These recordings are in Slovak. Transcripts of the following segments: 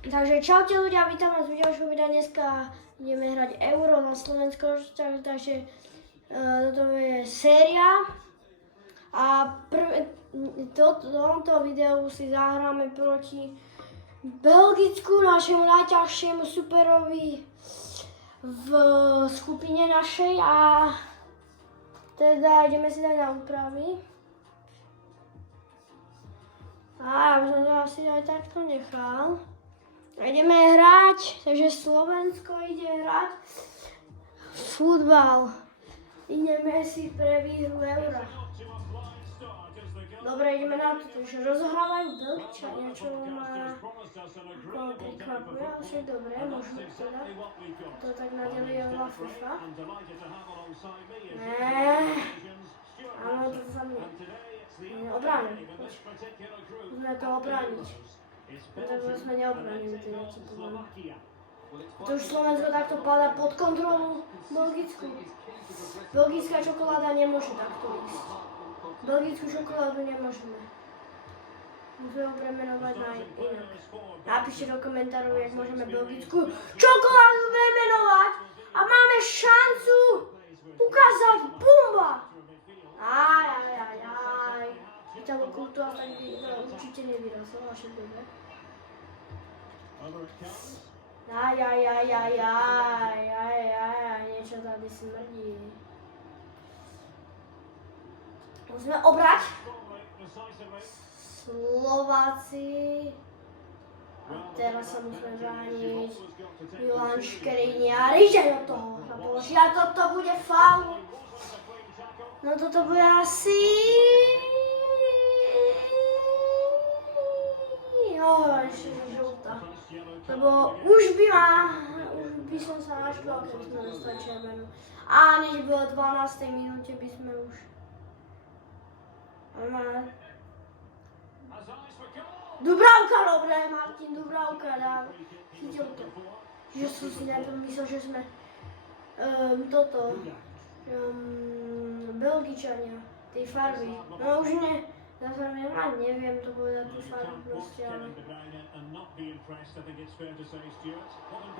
Takže čaute ľudia, vítam vás v ďalšom videu. Dneska ideme hrať Euro na Slovensko, takže toto je séria. A tomto videu si zahráme proti Belgicku, našemu najťažšiemu superovi v skupine našej. A teda ideme si dať na úpravy. A ja už som to asi aj takto nechal. A ideme hrať, takže Slovensko ide hrať futbal. Ideme si pre výhru Eura. Dobre, ideme na to, takže rozhrávajú Belgičania, čo ma prekvapuje, ale však dobre, môžeme teda to tak nadelila FIFA. Áno, to za mňa. Obránim, musíme to obrániť. Takže sme neobránili teda, čo poviem. To už Slovensko takto padá pod kontrolu Belgicku. Belgická čokoláda nemôže takto ísť. Belgickú čokoládu nemôžeme. Musíme ho premenovať na inak. Napíšte do komentárov, jak môžeme belgickú čokoládu premenovať a máme šancu ukázať bomba. Italo kultúra tak určite nevyrasla, vaše dobre. Niečo tady smrdí. Musíme obrať. Slováci. A teraz sa musíme brániť. Milan Škriniar ide do toho. A položí, a toto bude faul. No toto bude asi... ešte žltá. Lebo už by som sa naštval, keby sme dostali červenú. A než bylo 12. minúte, by sme už... Dubravka, dobre, Martin Dubravka dá. Chytil to. Že som si myslel, že sme Belgičania, tej farby. No už ne. Neviem to povedať, tú farbu proste, ale...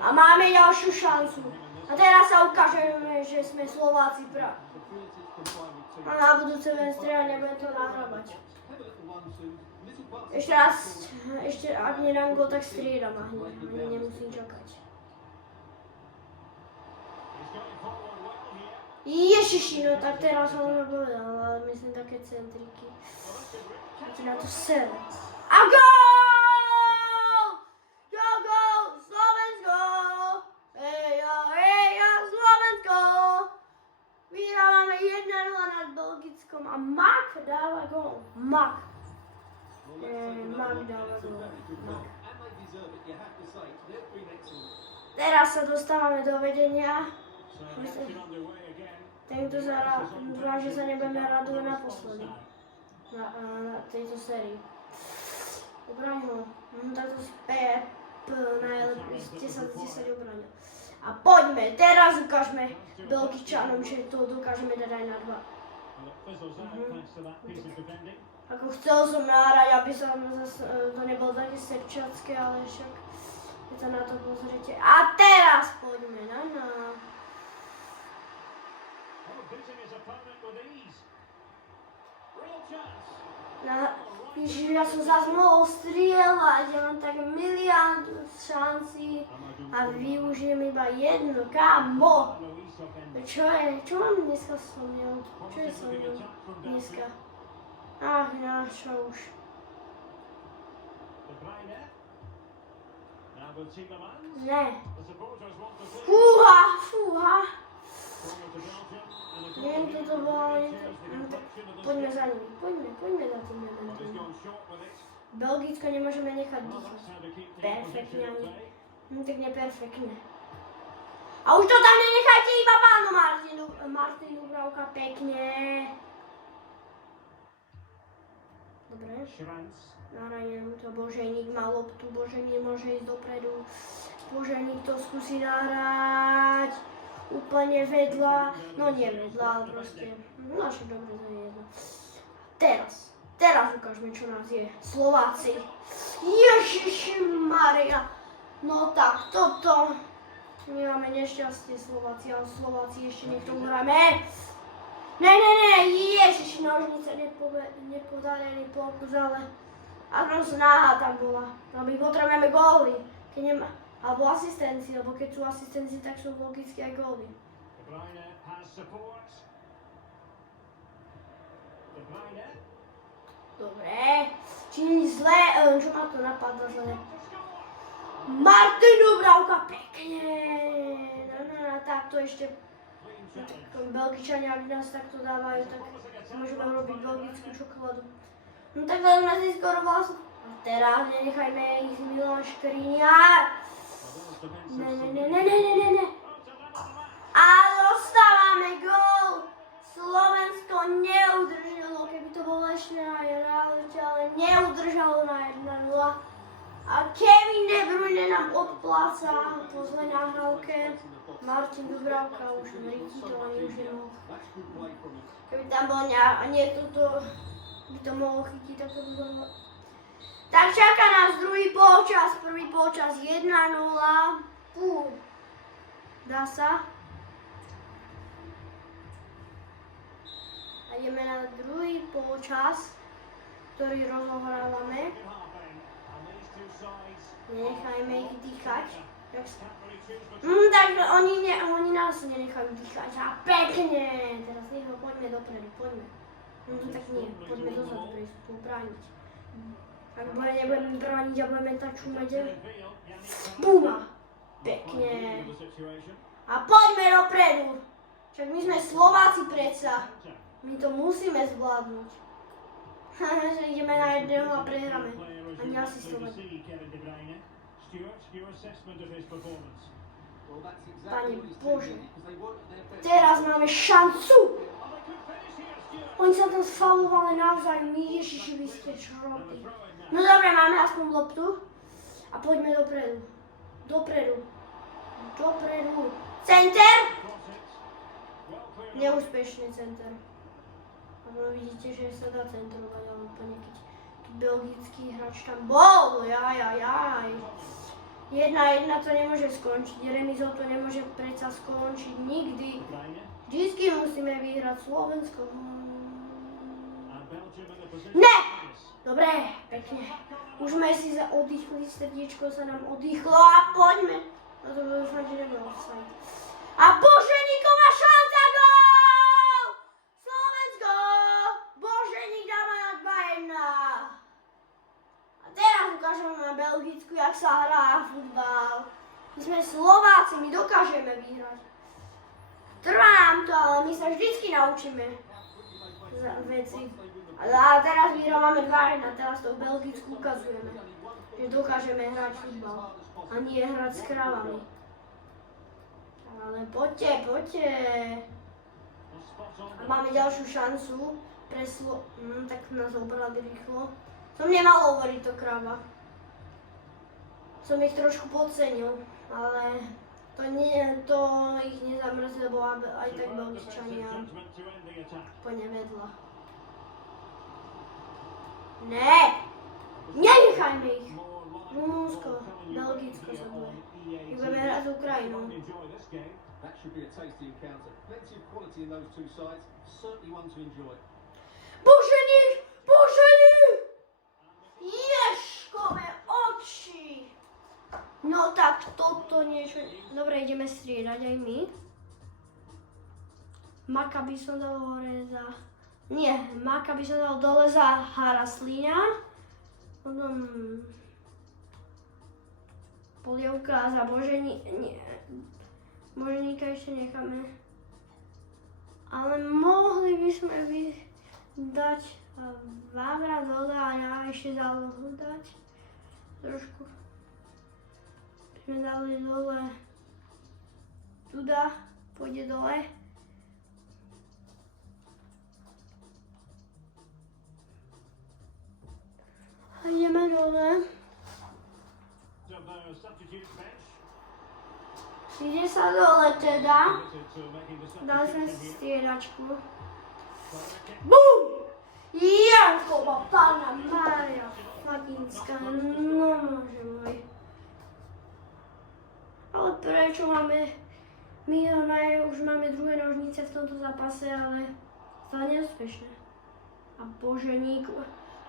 A máme ďalšiu šancu. A teraz sa ukážeme, že sme Slováci prav. A na budúce len strieľať, nebudem to nahrávať. Ešte raz, ak nedám gól, tak striedam a hneď, nemusím čakať. Ježiši, no tak teraz som už povedal, ale myslím také centriky. Máte na to ser. A gól! Gól! Slovensko! Eja, Slovensko! Vyhrávame 1-0 nad Belgickom a Mak dáva gól. Mak dáva gól. Teraz sa dostávame do vedenia. Tento dúfam, že sa nebudeme radovať naposledy na tejto sérii. Obraň ho. Takto si Pep najlepšie 10 obranil. A poďme, teraz ukážme Belgičanom, že to dokážeme dať aj na 2. Ako chcel som nahrať, aby som zase to nebolo také srdčacké, ale však keď sa na to pozriete. A teraz poďme na. Ježiš, ja som zase mohol strieľať, ja mám tak milión šancí a využijem iba jednu, kámo! Čo mám dneska so mnou? Čo je so mnou dneska? Ach, čo už. Ne. Fúha. Neviem, toto bolo niečo. Poďme za nimi, poďme za tým momentom. Belgicko nemôžeme nechať dýchať. Perfektne ani. Tak neperfektne. A už to tam nenechajte iba pánu Martin Dubravka, pekne. Dobre. Nahrajem to, Boženík má loptu, Boženík môže ísť dopredu. Boženík to skúsi nahrať. Úplne vedľa, no nie vedľa, ale proste, no však dobre, to je jedno. Teraz ukážme, čo nás je. Slováci. Ježiši Maria. No tak, toto. My máme nešťastie Slováci, ale Slováci ešte niekto hráme. Ne, ježiš, nožnice nepodarili pokus, ale aspoň snaha tam bola. No my potrebujeme góly, keď nemá, alebo asistencii, lebo keď sú asistencii, tak sú logicky aj góly. Dobre, či nie je zlé, čo ma to napadá zlé. Martin Dubravka, pekne. No, tak to ešte, Belgičania, ak nás takto dávajú, tak môžeme robiť belgickú čokoládu. No tak sme si skoro vlastne. A teraz nenechajme ich Milan Škriňar. Ne. A dostávame gól. Slovensko neudržalo, keby to bolo ešte na realite, ale neudržalo na 1-0. A Kevin De Bruyne nám odpláca po zlej nahrávke. Martin Dubravka už nevidí to ani už nemohol. Keby tam bol niekto, by to mohol chytiť, tak to by bolo. Tak čaká nás druhý polčas, prvý polčas 1-0. Dá sa. A ideme na druhý polčas, ktorý rozohrávame. Nenechajme ich dýchať. Takže oni nás nenechajú dýchať. A pekne! Teraz poďme dopredu, poďme. Tak nie, poďme dozadu, tu brániť. Ak nebudeme brániť a budeme tak čumať. Buma! Pekne. A poďme dopredu. Však my sme Slováci predsa. My to musíme zvládnuť. Že ideme na 1 a prehráme. A neasistovať. Pane Bože. Teraz máme šancu. Oni sa tam sfaulovali navzájom. Ježiši, vy ste šroty. No dobre, máme aspoň loptu. A poďme dopredu. Dopredu. Center! Neúspešný center. No vidíte, že sa dá centrovať, ale úplne keď belgický hráč tam bol, jaj. 1-1 to nemôže skončiť, remizou to nemôže predsa skončiť nikdy. Vždycky musíme vyhrať Slovensko. Ne! Dobre, pekne. Už sme si oddychli, srdiečko sa nám oddychlo a poďme. No to dúfam, že nebude offside. A Boženíková šanca, gól! Slovensko! Boženík dáva na 2-1. A teraz ukážeme na Belgicku, jak sa hrá futbal. My sme Slováci, my dokážeme vyhrať. Trvá nám to, ale my sa vždycky naučíme veci. A teraz vyhrávame 2-1, teraz to v Belgicku ukazujeme, že dokážeme hrať futbal a nie hrať s kravami. Ale poďte. A máme ďalšiu šancu pre tak nás obrali rýchlo. Som nemal hovoriť to krava. Som ich trošku podcenil, ale to ich nezamrzí, lebo aj tak Belgičania poďme vedľa. Ne! Nenechajme ich! Rumunsko, Belgicko sa bude. My budeme hrať s Ukrajinou. Boženík! Ježkové oči! No tak toto niečo... Dobre, ideme striedať aj my. Maka by som dal hore za... Nie, Maka by som dal dole za Haraslíňa. Potom... Polievka za Boženíka ešte necháme. Ale mohli by sme dať Vávra dole a ja ešte zálohu dať. Trošku. Sme dali dole. Tuda, pôjde dole. A ideme dole. Ide sa dole teda. Dali sme si striedačku. BUM! Jankova Panna Mária Fatinská, no môže môj. už máme druhé nožnice v tomto zápase, ale stále neúspešné. A Boženík,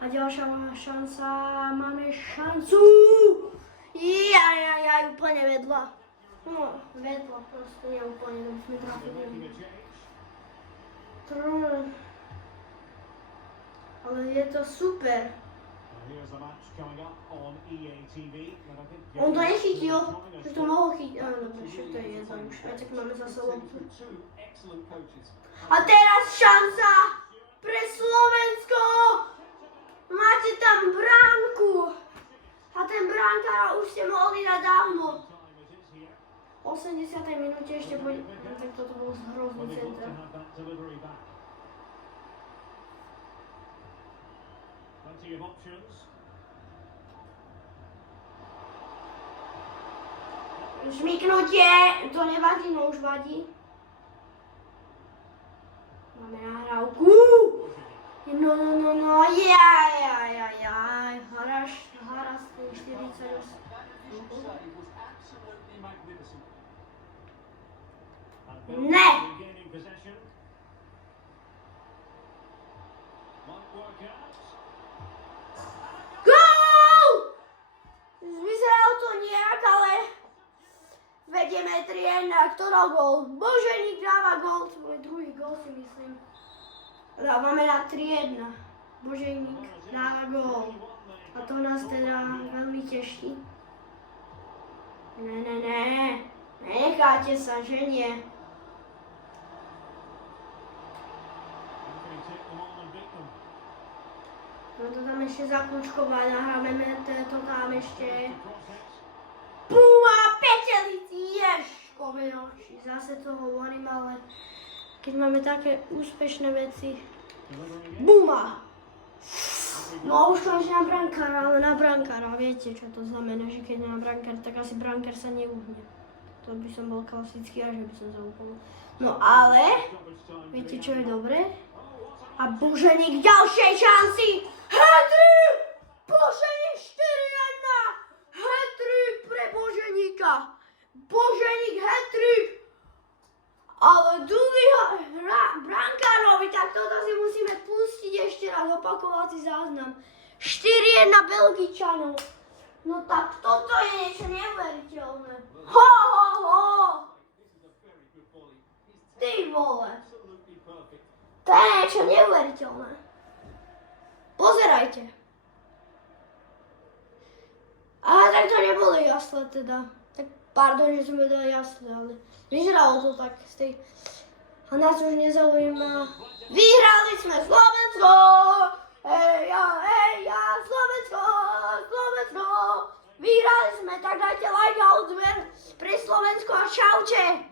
a ďalšia šanca, máme šancu! Úplne vedla. No, vedla, proste neúplne, no sme trafili. Ale je to super. On to nechytil, že to mohol chytiť. Áno, dobre, to je jedno, už tak máme zase loptu. A teraz šanca pre Slovensko! Máte tam bránku! A ten bránkár už ste mohli dať dávno. V 80. minúte ešte poď. No, tak toto bol hrozný center. Šmiknutie, to nevadí, no už vadí. Máme nahrávku. No, hráš ten 48. Ne! Gól! Vyzeralo to nejak, ale vedieme 3-1. Kto dal gól? Boženík dáva gól, svoj druhý gól si myslím. Dávame na 3-1. Boženík dáva gól. A to nás teda veľmi teší. Ne. Necháte sa, že nie. No to tam ešte zakľúčkovať, nahráme to tam ešte. Bum a petelici, ješkové noči. Zase to hovorím, ale keď máme také úspešné veci. Buma! No už to až na brankára, ale na brankára, viete čo to znamená, že keď na brankár, tak asi brankár sa neuhne. To by som bol klasický a že by som sa uhol. No ale, viete čo je dobré? A Boženík ďalšej šanci! Hat-trick! Boženík 4-1! Hat-trick pre Boženíka! Boženík hat-trick! Ale brankárovi, tak toto si musíme pustiť ešte raz, opakovací záznam. 4-1 Belgičanov. No tak toto je niečo neuveriteľné. Ho! Ty vole. To je niečo neuveriteľné. Pozerajte. Aha, tak to nebolo jasné teda. Tak pardon, že sme dali jasné, ale vyzeralo to tak z tej... A nás už nezaujíma. Vyhrali sme Slovensko! Heja, Slovensko! Vyhrali sme, tak dajte like a odber pre Slovensko a čaute!